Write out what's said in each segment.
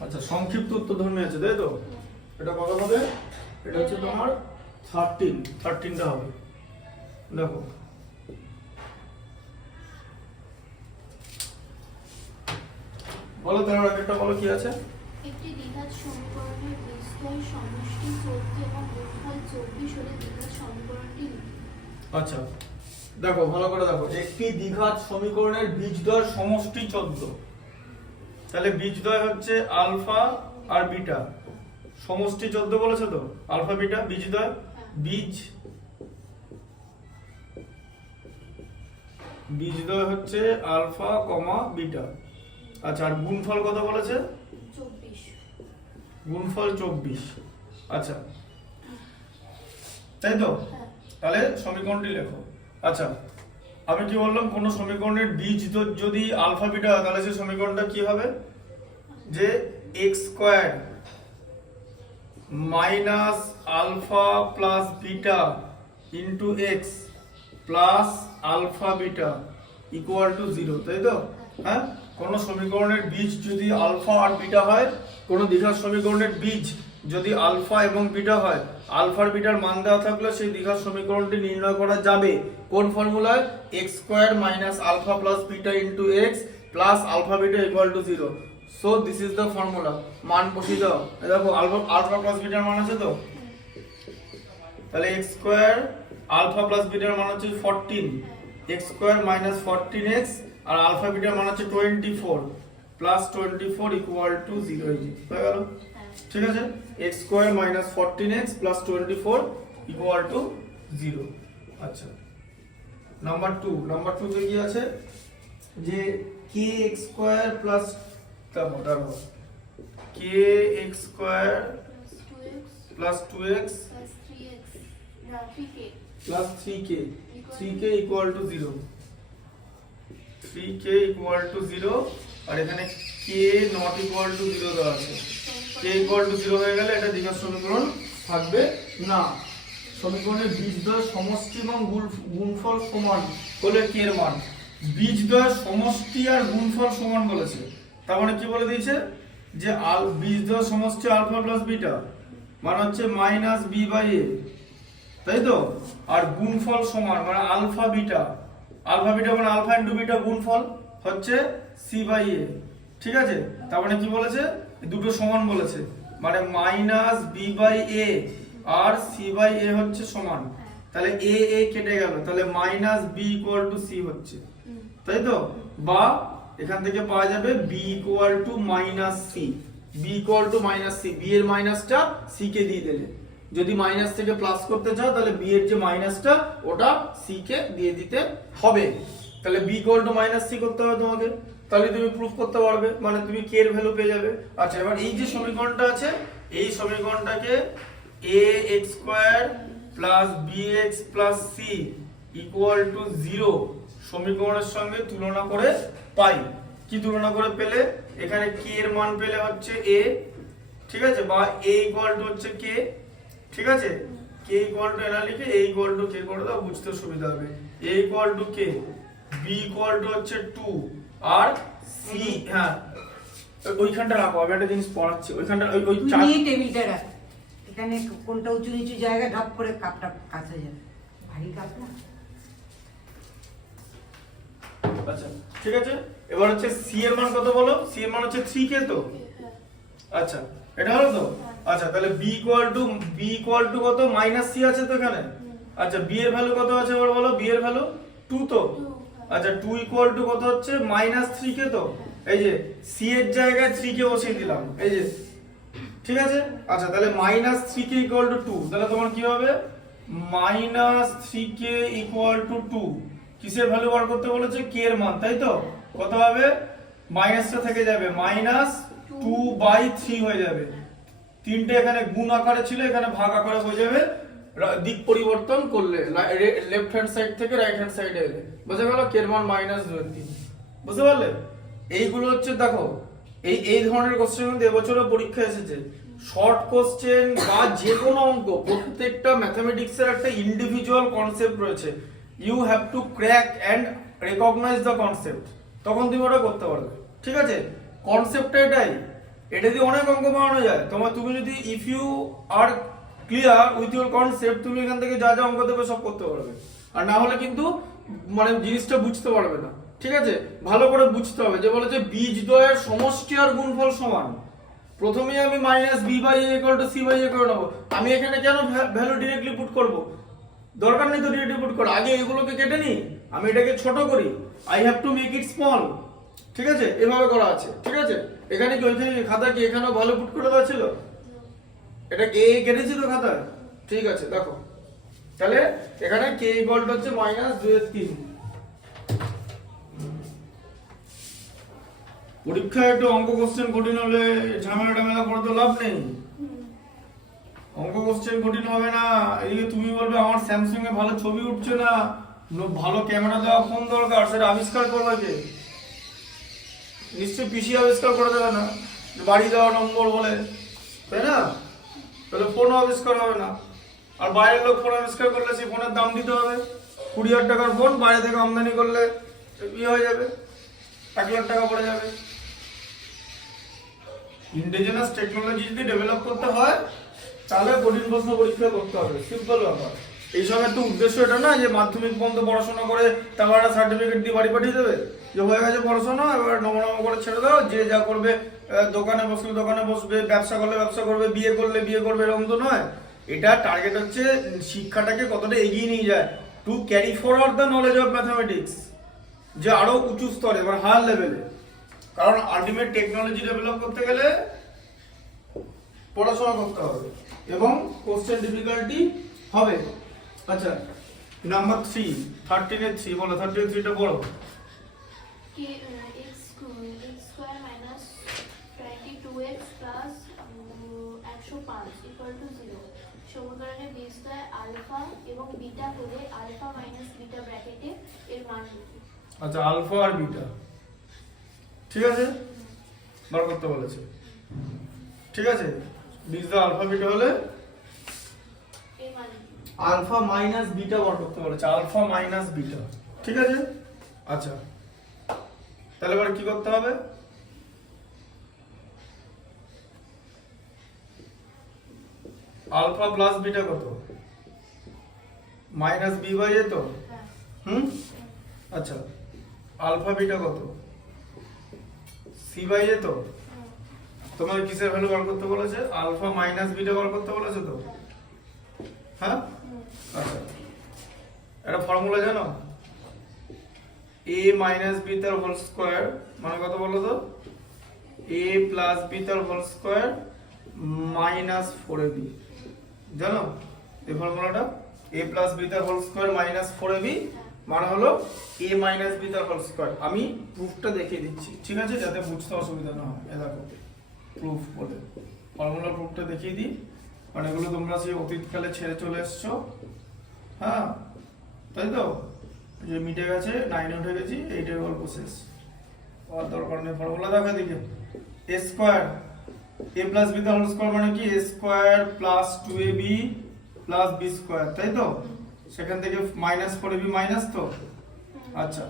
আচ্ছা, সংক্ষিপ্ত উত্তরধর্মী আছে তাই তো? এটা কত হবে? এটা হচ্ছে তোমার 13টা হবে। দেখো বলো, তার একটা বলো কি আছে। একটি দ্বিঘাত সমীকরণের বীজদ্বয় সমষ্টি 14 এবং গুণফল 24 হলে দ্বিঘাত সমীকরণটি লিখি। আচ্ছা দেখো, ভালো করে দেখো, একটি দ্বিঘাত সমীকরণের বীজদ্বয়ের সমষ্টি 14। তাহলে বীজদ্বয় হচ্ছে আলফা আর বিটা, সমষ্টি 14 বলেছে তো, আলফা বিটা বীজদ্বয়, বীজদ্বয় হচ্ছে আলফা কমা বিটা। আচ্ছা, আর গুণফল কত বলেছে? 24। গুণফল 24। আচ্ছা তাই তো? তাহলে সমীকরণটি লেখো। আচ্ছা, আমি কি বললাম, কোন সমীকরণের বীজ যদি আলফা বিটা হয় তাহলে সেই সমীকরণটা কি হবে? যে x square minus alpha plus beta into x plus alpha beta equal to 0, তাই তো? হ্যাঁ, কোন সমীকরণের বীজ যদি আলফা আর বিটা হয়, কোন দ্বিঘাত সমীকরণের বীজ যদি আলফা এবং বিটা হয়, আলফার বিটার মান দেওয়া থাকলে সেই দ্বিঘাত সমীকরণটি নির্ণয় করা যাবে কোন ফর্মুলায়? x square minus alpha plus beta into x plus alpha beta equal to 0। So this is the formula. মান বসিয়ে দাও। দেখো আলফা প্লাস বিটার মান আছে তো, তাহলে x স্কয়ার আলফা প্লাস বিটার মান হচ্ছে 14, x স্কয়ার মাইনাস 14x, আর আলফা বিটার মান হচ্ছে 24 প্লাস 24 ইকুয়াল টু 0 হয়ে গেল। ঠিক আছে, x square minus 14x plus 24 equal to 0। আচ্ছা, নাম্বার 2 তে কি আছে? যে kx স্কয়ার প্লাস দেখো kx square plus 2x plus 3k equal to 0, 3k equal to 0, আর এখানে k নট ইকুয়াল টু 0 দেওয়া আছে। k ইকুয়াল টু 0 হয়ে গেলে এটা দ্বিঘাত সমীকরণ থাকবে না। সমীকরণের বীজদ্বয় সমষ্টি এবং গুণফল সমান হলে k এর মান, বীজদ্বয় সমষ্টি আর গুণফল সমান বলেছে, তার মানে কি বলে দিয়েছে? যে বীজদ্বয় সমষ্টি আলফা প্লাস বিটা মানে হচ্ছে মাইনাস বি বাই এ, তাই তো? আর গুণফল সমান মানে আলফা বিটা মানে আলফা ইনটু বিটা গুণফল হচ্ছে সি বাই এ। ঠিক আছে, তার মানে কি বলেছে? দুটো সমান বলেছে, মানে মাইনাস বি বাই এ আর সি বাই এ হচ্ছে সমান। তাহলে এ কেটে গেল, তাহলে minus b equal to c হচ্ছে, তাই তো? বা এখান থেকে পাওয়া যাবে b equal to minus c, b এর মাইনাসটা সি কে দিয়ে দিলে, যদি মাইনাস থেকে প্লাস করতে চাও তাহলে বি এর যে মাইনাসটা ওটা সি কে দিয়ে দিতে হবে। তাহলে b equal to minus c করতে হবে তোমাকে, তাহলে তুমি প্রুফ করতে পারবে, মানে তুমি কে এর ভ্যালু পেয়ে যাবে। আচ্ছা, এবার এই যে সমীকরণটা আছে, এই সমীকরণটাকে ax square plus bx plus c equal to 0 সমীকরণের সঙ্গে তুলনা করে পাই। কি তুলনা করে পেলে? এখানে k এর মান পেলে হচ্ছে a, ঠিক আছে, বা a ইকুয়াল টু হচ্ছে k, ঠিক আছে, k ইকুয়াল টু এনা লিখে a ইকুয়াল টু k করে দাও, বুঝতে সুবিধা হবে। a equal to k, b equal to হচ্ছে 2, আর c, হ্যাঁ ওইখানটা রাখো, আমি একটা জিনিস পড়াচ্ছি ওইখানটা, ওই নিয়ে টেবিলটা রাখ, এখানে কোনটা উঁচু নিচু জায়গা ঢপ করে কাপটা কাছে যাবে, ভারী কাপ না। আচ্ছা ঠিক আছে, এবার হচ্ছে c এর মান কত বলো? c এর মান হচ্ছে 3k তো। আচ্ছা, এটা হলো তো। আচ্ছা, তাহলে b ইকুয়াল টু কত? মাইনাস c আছে তো এখানে। আচ্ছা, b এর ভ্যালু কত আছে এবার বলো? b এর ভ্যালু 2 তো। আচ্ছা, 2 ইকুয়াল টু কত হচ্ছে? মাইনাস 3k তো। এই যে c এর জায়গায় 3k বসিয়ে দিলাম, এই যে, ঠিক আছে। আচ্ছা, তাহলে মাইনাস 3k ইকুয়াল টু 2, তাহলে তোমার কি হবে? মাইনাস 3k ইকুয়াল টু 2, কিসের ভ্যালু বার করতে বলেছে? k এর মান, তাই তো? কত হবে? মাইনাসটা থেকে যাবে, মাইনাস 2/3 হয়ে যাবে। তিনটে এখানে গুণ আকারে ছিল, এখানে ভাগ আকারে হয়ে যাবে দিক পরিবর্তন করলে, লেফট হ্যান্ড সাইড থেকে রাইট হ্যান্ড সাইডে এলে। বুঝে গেল? k এর মান -2/3। বুঝতে পারলে? এইগুলো হচ্ছে, দেখো এই ধরনের কোশ্চেন কিন্তু এবছরে পরীক্ষা এসেছে। শর্ট কোশ্চেন বা যে কোনো অঙ্ক, প্রত্যেকটা ম্যাথমেটিক্সের একটা ইন্ডিভিজুয়াল কনসেপ্ট রয়েছে। You have to crack and recognise the concept, তখন তুমি ওটা করতে পারবে। ঠিক আছে, কনসেপ্টটা এটাই। এটা দিয়ে অনেক অঙ্ক বানানো যায়। তুমি যদি if you are clear with your concept, তুমি এখান থেকে যা যা অঙ্ক দেবে সব করতে পারবে। আর না হলে কিন্তু মানে জিনিসটা বুঝতে পারবে না। ঠিক আছে, ভালো করে বুঝতে হবে। যে বলেছে বীজদ্বয়ের সমষ্টি আর গুণফল সমান, প্রথমেই আমি minus B by a equal to c by a করে নেবো। আমি এখানে কেন ভ্যালু ডিরেক্টলি পুট করব? দরকার নেই তো ডিরেক্টলি পুট করা। আগে এগুলোকে কেটে নিই, আমি এটাকে ছোট করি। I have to make it small. ঠিক আছে, এভাবে করা আছে। ঠিক আছে, এখানে কি ওইখানে খাতা কি এখানেও ভালো পুট করে দেওয়া ছিল? এটা কে কেটেছি তো খাতায়? ঠিক আছে, দেখো তাহলে এখানে কে ইকুয়াল টু হচ্ছে মাইনাস 2/3। পরীক্ষায় একটু অঙ্ক কোশ্চেন কঠিন হলে ঝামেলা টামেলা করে তো লাভ নেই। অঙ্ক কোশ্চেন কঠিন হবে না, এদিকে তুমি বলবে আমার স্যামসাং এ ভালো ছবি উঠছে না, ভালো ক্যামেরা দেওয়া ফোন দরকার, সেটা আবিষ্কার করবে কে? নিশ্চয়ই পিসি আবিষ্কার করে দেবে না, বাড়ি দেওয়া নম্বর বলে, তাই না? তাহলে ফোনও আবিষ্কার হবে না। আর বাইরের লোক ফোন আবিষ্কার করলে সেই ফোনের দাম দিতে হবে। 20,000 টাকার ফোন বাইরে থেকে আমদানি করলে ইয়ে হয়ে যাবে, 1 লাখ টাকা পড়ে যাবে। ইন্ডিজিনাস টেকনোলজি যদি ডেভেলপ করতে হয় তাহলে কঠিন প্রশ্ন পরীক্ষা করতে হবে, সিম্পল ব্যাপার। এইসবের তো উদ্দেশ্য এটা না যে মাধ্যমিক পর্যন্ত পড়াশোনা করে তারপর একটা সার্টিফিকেট দিয়ে বাড়ি পাঠিয়ে দেবে যে হয়ে গেছে পড়াশোনা, এবার নমনম করে ছেড়ে দাও, যে যা করবে, দোকানে বসলে দোকানে বসবে, ব্যবসা করলে ব্যবসা করবে, বিয়ে করলে বিয়ে করবে, এরকম তো নয়। এটা টার্গেট হচ্ছে শিক্ষাটাকে কতটা এগিয়ে নিয়ে যায়, to carry forward the knowledge of mathematics, যে আরো উঁচু স্তরে বা হায়ার লেভেলে। কারণ আলটিমেট টেকনোলজি ডেভেলপ করতে গেলে পড়াশোনা করতে হবে এবং কোশ্চেন ডিফিকাল্টি হবে। আচ্ছা, নাম্বার 3, 13 এর 3 বলো, 13 এর 3টা পড়ো। কে x square minus 22x plus 105 equal to 0 সমীকরণে বীজদ্বয় আলফা এবং বিটা হলে আলফা মাইনাস বিটা ব্র্যাকেটে এর মান লিখি। আচ্ছা, আলফা আর বিটা, ঠিক আছে, বার করতে বলেছে। ঠিক আছে, বীজদ্বয় আলফা বিটা হলে এর মান লিখি। আলফা মাইনাস বিটা বার করতে বলেছে, আলফা মাইনাস বিটা। ঠিক আছে, আচ্ছা তাহলে এবার কি করতে হবে? আলফা প্লাস বিটা কত? মাইনাস বি বাই এ তো। হ্যাঁ। আচ্ছা, আলফা বিটা কত? সি বাই এ তো। তোমার কিসের ভ্যালু বার করতে বলেছে? আলফা মাইনাস বিটা বার করতে বলেছে তো। হ্যাঁ, আচ্ছা একটা ফর্মুলা জানো? a মাইনাস বি তার হোল স্কয়ার মানে কত বলো তো? a প্লাস বি তার হোল স্কয়ার মাইনাস 4ab, জানো এই ফর্মুলাটা? a প্লাস বি তার হোল স্কয়ার মাইনাস 4ab মানে হলো a মাইনাস বি তার হোল স্কয়ার। আমি প্রুফটা দেখিয়ে দিচ্ছি, ঠিক আছে, যাতে বুঝতে অসুবিধা না হয়। এ দেখো প্রুফ বলে ফর্মুলা, প্রুফটা দেখিয়ে দিই। কারণ এগুলো তোমরা সেই অতীতকালে ছেড়ে চলে এসছো, হ্যাঁ তাই তো, যে মিটে গেছে, 9 উঠে গেছি, 8 গল্প শেষ, আর দরকার নেই। ফর্মুলা দেখো দিকে, a square a plus b তার হোল স্কয়ার মানে কি? a square plus 2ab plus b square, তাই তো? সেখান থেকে মাইনাস 4ab মাইনাস তো। আচ্ছা,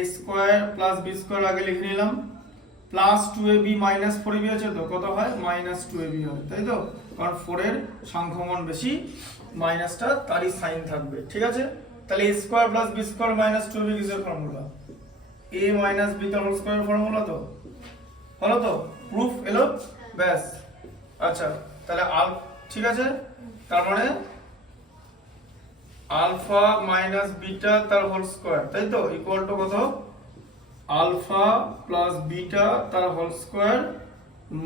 a square plus b square আগে লিখে নিলাম, প্লাস 2ab মাইনাস 4ab আছে তো, কত হয়? মাইনাস 2ab হয়, তাই তো? কারণ 4 এর সংখ্যামান বেশি, মাইনাসটা তারই সাইন থাকবে। ঠিক আছে, তাহলে a square plus b square minus 2ab কিসের ফর্মুলা? a মাইনাস b তার হোল স্কয়ার ফর্মুলা তো, হলো তো? প্রুফ এলো, ব্যাস। আচ্ছা তাহলে ঠিক আছে, তার মানে আলফা মাইনাস বিটা তার হোল স্কয়ার, তাই তো, ইকুয়াল টু কত? আলফা প্লাস বিটা তার whole square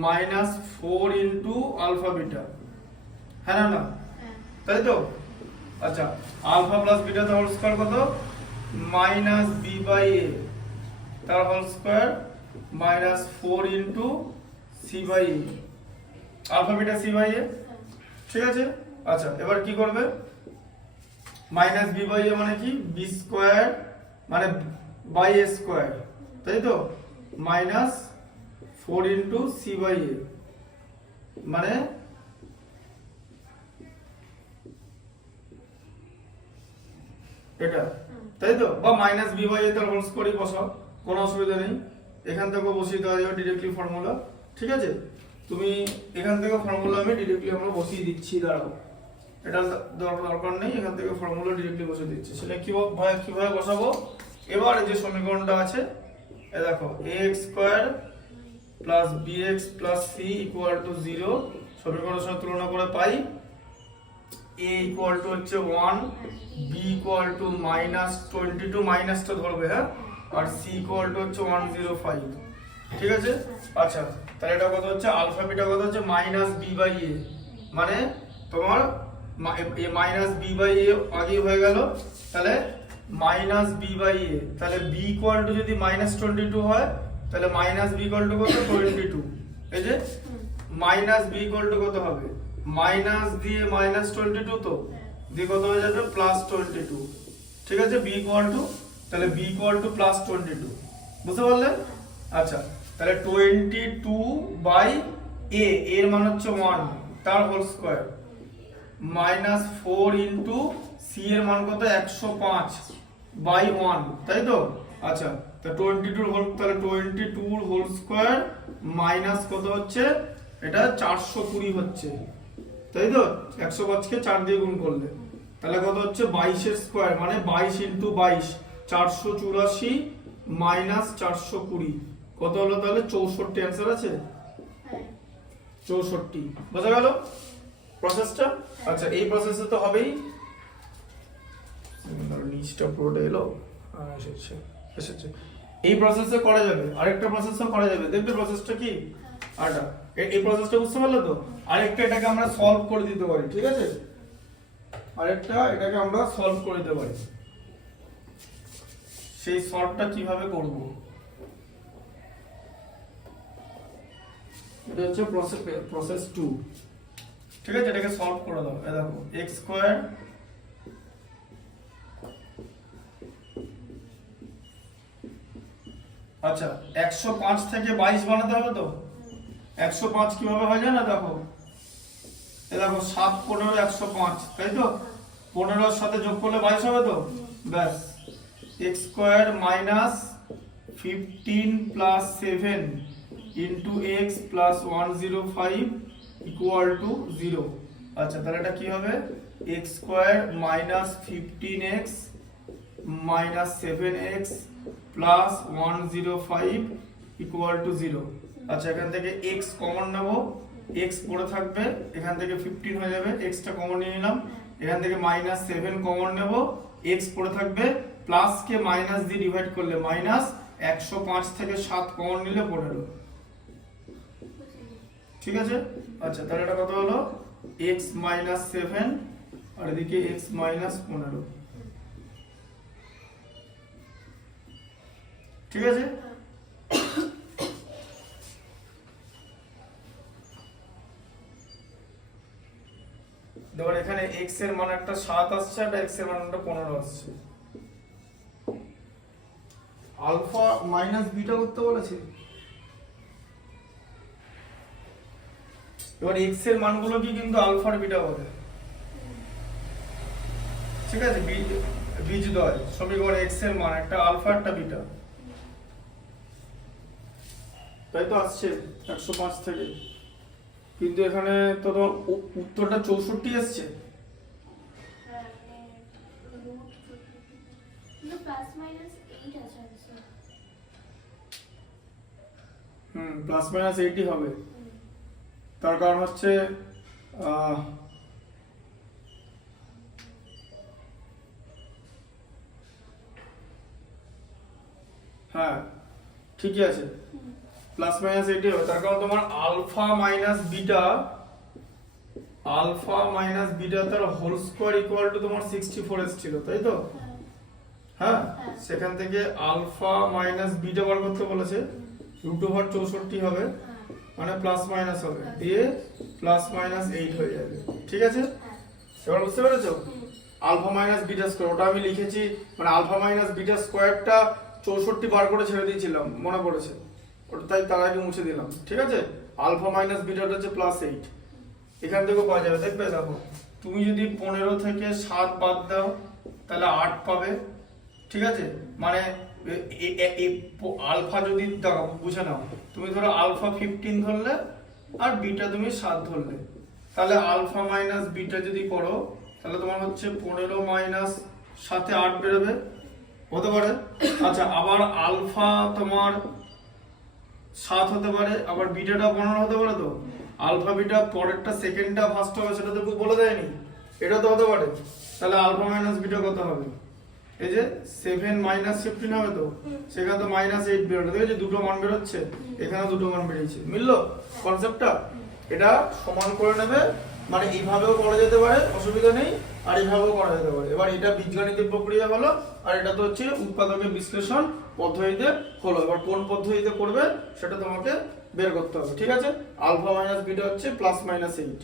minus 4 into alpha beta, হ্যাঁ না? তাই তো? আচ্ছা, আলফা প্লাস বিটা তার হোল স্কয়ার কত? মাইনাস বি বাই এ তার whole square minus 4 into C by A, alpha beta C by A, ঠিক আছে। আচ্ছা এবার কি করবে? মাইনাস বি বাই এ মানে কি? বি স্কয়ার মানে বাই এ স্কয়ার, তাই তো, মাইনাস 4 ইন্টু সি বাই এ মানে এটা, তাই তো, বা মাইনাস বি বাই এ তার হোল স্কয়ারই বসাও, কোনো অসুবিধা নেই। এখান থেকেও বসিয়ে দেওয়া যাবে ডিরেক্টলি ফর্মুলা, ঠিক আছে? তুমি এখান থেকে ফর্মুলা আমি ডিরেক্টলি আমরা বসিয়ে দিচ্ছি, দাঁড়াও, এটা দরকার নেই, এখান থেকে ফর্মুলা ডিরেক্টলি বসিয়ে দিচ্ছি। সেটা কিভাবে বসাবো? এবার যে সমীকরণটা আছে এ দেখো, ax square plus bx plus c equal to 0, সমীকরণের সাথে তুলনা করে পাই a ইকুয়াল টু হচ্ছে 1, b ইকুয়াল টু -22, মাইনাসটা ধরবে, হ্যাঁ, আর c ইকুয়াল টু হচ্ছে 105, ঠিক আছে? আচ্ছা, তাহলে এটা কত হচ্ছে, আলফা বিটা কত হচ্ছে -b/a, মানে তোমার -b/a আগেই হয়ে গেল, তাহলে -b/a, তাহলে b ইকুয়াল টু যদি -22 হয় তাহলে -b ইকুয়াল টু কত, 22, এই যে -b ইকুয়াল টু কত হবে, মাইনাস দিয়ে -22, তো দিয়ে কত হয়ে যাবে +22, ঠিক আছে? b ইকুয়াল টু, তাহলে b ইকুয়াল টু +22, বুঝতে পারলে? আচ্ছা, তাহলে 22/a, এর মান হচ্ছে 1, তার হোল স্কয়ার, -4 ইনটু c এর মান কত, 105/1, তাই তো? আচ্ছা, তো 22 হোল, তাহলে 22 হোল স্কয়ার মাইনাস কত হচ্ছে, এটা 420 হচ্ছে, তাই তো? 105 কে 4 দিয়ে গুণ করলে তাহলে কত হচ্ছে, 22 এর স্কয়ার, মানে 22 ইনটু 22, 484 মাইনাস 420, কত হলো তাহলে 64 অ্যান্সার আছে, 64, বোঝা গেল প্রসেসটা? আচ্ছা, এই প্রসেসে তো হবেই, নিচটা পুরোটা এলো, এসেছে, এই প্রসেসে করা যাবে, আরেকটা প্রসেসও করা যাবে, দেখবে প্রসেসটা কি, আটা এই প্রসেসটা বুঝতে পারলে তো? আরেকটা এটাকে আমরা সলভ করে দিতে পারি, ঠিক আছে? আরেকটা এটাকে আমরা সলভ করে দিতে পারি, সেই সলভটা কিভাবে করব, এটা হচ্ছে প্রসেস 2, ঠিক আছে? এটাকে সলভ করে দাও, এই দেখো x স্কয়ার আচ্ছা 105 থেকে 22 বানাতে হবে তো, 105 কিভাবে হয় জানো, দেখো এই দেখো 7 15 105, তাই তো? 15 এর সাথে যোগ করলে 22 হবে তো, ব্যাস, x square minus 15 plus 7 into x plus 105 equal to 0। আচ্ছা, তাহলে এটা কি হবে, x square minus 15x minus 7x plus 105 equal to 0। আচ্ছা, এখান থেকে x কমন নেব, x পড়ে থাকবে, এখান থেকে 15 হয়ে যাবে, x টা কমন নিয়ে নিলাম, এখান থেকে মাইনাস 7 কমন নেব, x পড়ে থাকবে, প্লাস কে মাইনাস দিয়ে ডিভাইড করলে মাইনাস, 105 থেকে 7 কমন নিলে 15, ঠিক আছে? আচ্ছা, তাহলে এটা কত হলো, x মাইনাস 7 আর এদিকে x মাইনাস 15, ঠিক আছে? দেখুন এখানে x এর মান একটা 7 আসছে, আর x এর মান একটা 15 আসছে। আলফা মাইনাস বিটা করতে বলেছে, এবার x এর মানগুলো কি কিন্তু আলফা আর বিটা হবে, ঠিক আছে? বীজদ্বয় সমীকরণ x এর মান একটা আলফা একটা বিটা, তাই তো আসছে 105 থেকে, কিন্তু এখানে তো তোমার উত্তরটা 64 আসছে, প্লাস মাইনাস 80 হবে, তার কারণ হচ্ছে হ্যাঁ ঠিকই আছে, প্লাস মাইনাস 80 হবে, তার কারণ তোমার আলফা মাইনাস বিটা তার হোল স্কয়ার ইকুয়াল টু তোমার 64 এসেছিল, তাই তো? হ্যাঁ, সেখান থেকে আলফা মাইনাস বিটা বার করতে বলেছে, √64 হবে, মানে প্লাস মাইনাস হবে, দিয়ে প্লাস মাইনাস 8 হয়ে যাবে, ঠিক আছে? এবার বুঝতে পেরেছো? আলফা মাইনাস বিটা স্কয়ার, ওটা আমি লিখেছি, মানে আলফা মাইনাস বিটা স্কয়ারটা 64 বার করে ছেড়ে দিয়েছিলাম, মনে পড়েছে, ওটা তাই তার আগে মুছে দিলাম, ঠিক আছে? আলফা মাইনাস বিটাটা হচ্ছে +8, এখান থেকেও পাওয়া যাবে, দেখবে দেখো, তুমি যদি 15 থেকে 7 বাদ দাও তাহলে 8 পাবে, ঠিক আছে? মানে আলফা যদি দেখো বুঝে নাও, তুমি ধরো আলফা 15 ধরলে আর বিটা তুমি 7 ধরলে, তাহলে আলফা মাইনাস বিটা যদি করো তাহলে তোমার হচ্ছে 15 মাইনাস 7 8 বেরোবে, হতে পারে। আচ্ছা, আবার আলফা তোমার 7 হতে পারে, আবার বিটাটা 15 হতে পারে। তো আলফা বিটা পরেরটা সেকেন্ডটা ফার্স্ট হবে সেটা তো বলে দেয়নি, এটা তো হতে পারে। তাহলে আলফা মাইনাস বিটা কত হবে? এই যে 7 মাইনাস 15 হবে, তো সেখানে তো -8 বেরোলো, দেখো যে দুটো মান বেরোচ্ছে, এখানে দুটো মান বেরিয়েছে, মিললো কনসেপ্টটা? এটা সমান করে নেবে, মানে এইভাবেও করা যেতে পারে, অসুবিধা নেই, আর এইভাবেও করা যেতে পারে। এবার এটা বীজগণিতের প্রক্রিয়া হলো, আর এটা তো হচ্ছে উৎপাদকের বিশ্লেষণ পদ্ধতিতে হলো। এবার কোন পদ্ধতিতে করবে সেটা তোমাকে বের করতে হবে, ঠিক আছে? আলফা মাইনাস বিটা হচ্ছে +-8,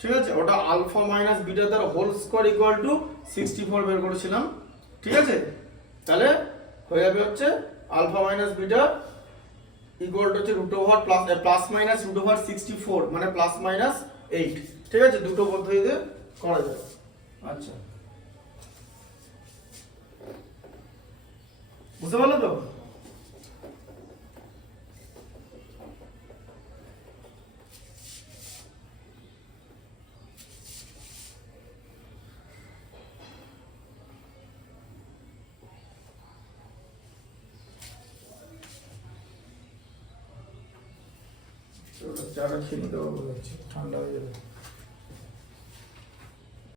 ঠিক আছে? ওটা আলফা মাইনাস বিটা তার হোল স্কয়ার ইকুয়াল টু 64 বের করেছিলাম, ঠিক আছে? তাহলে হয়ে যাবে হচ্ছে alpha minus beta equal to হচ্ছে √64 মানে +-8, ঠিক আছে? দুটো পদ্ধতিতে করা যায়। আচ্ছা, বুঝতে পারলে তো? চাটা খেয়ে নিতে পারবো, ঠান্ডা হয়ে যাবে।